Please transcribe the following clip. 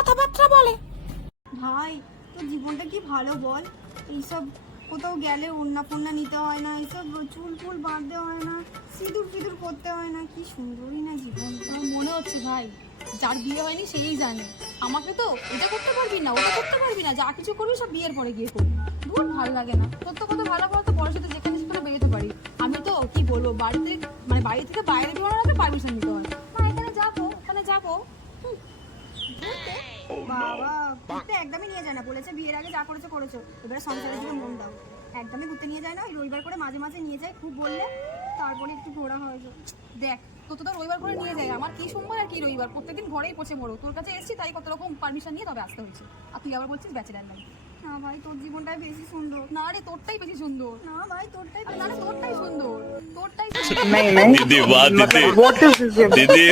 কথাবার্তা বলে। ভাই তোর জীবনটা কি ভালো বল, এইসব কোথাও গেলে ওড়না ফোড়না নিতে হয় না, এইসব চুল ফুল বাঁধতে হয় না, সিঁদুর ফিঁদুর করতে হয় না, কি সুন্দরই না জীবন। আমার মনে হচ্ছে ভাই যার বিয়ে হয়নি সেই জানে। আমাকে তো এটা করতে পারবি না, ওটা করতে পারবি না, যা কিছু করবি সব বিয়ের পরে গিয়ে করবি। দূর ভালো লাগে না। তোর তো কত ভালো বলতো, বড় সাথে যেখানে সেখানে বেরোতে পারি। আমি তো কি বলবো, বাড়িতে মানে বাড়ি থেকে বাইরে বেরোনোর আগে পারমিশন নিতে হয়। না এখানে যাবো ওখানে যাবো। বাবা ঘুরতে একদমই নিয়ে যায় না, বলেছে বিয়ের আগে যা করেছো করেছো, এবারে সংসারের দিকে মন দাও। একদমই ঘুরতে নিয়ে যায় না, ওই রবিবার করে মাঝে মাঝে নিয়ে যায়, খুব বললে তারপরে একটু ঘোরা হয়। দেখ তো তো রবিবার করে নিয়ে যায়, আমার কি সোমবার আর কি রবিবার, প্রত্যেকদিন ঘরেই পচে মরো। তোর কাছে এসেছি তাই কত রকম পারমিশন নিয়ে তবে আসতে হচ্ছে, আর তুই আবার বলছিস ব্যাচেলার লাইফ। না ভাই তোর জীবনটাই বেশি সুন্দর। না রে তোরটাই বেশি সুন্দর। না ভাই তোরটাই না রে তোরটাই সুন্দর, তোরটাই नहीं नहीं दीदी वाह दीदी मतलब what is this? दीदी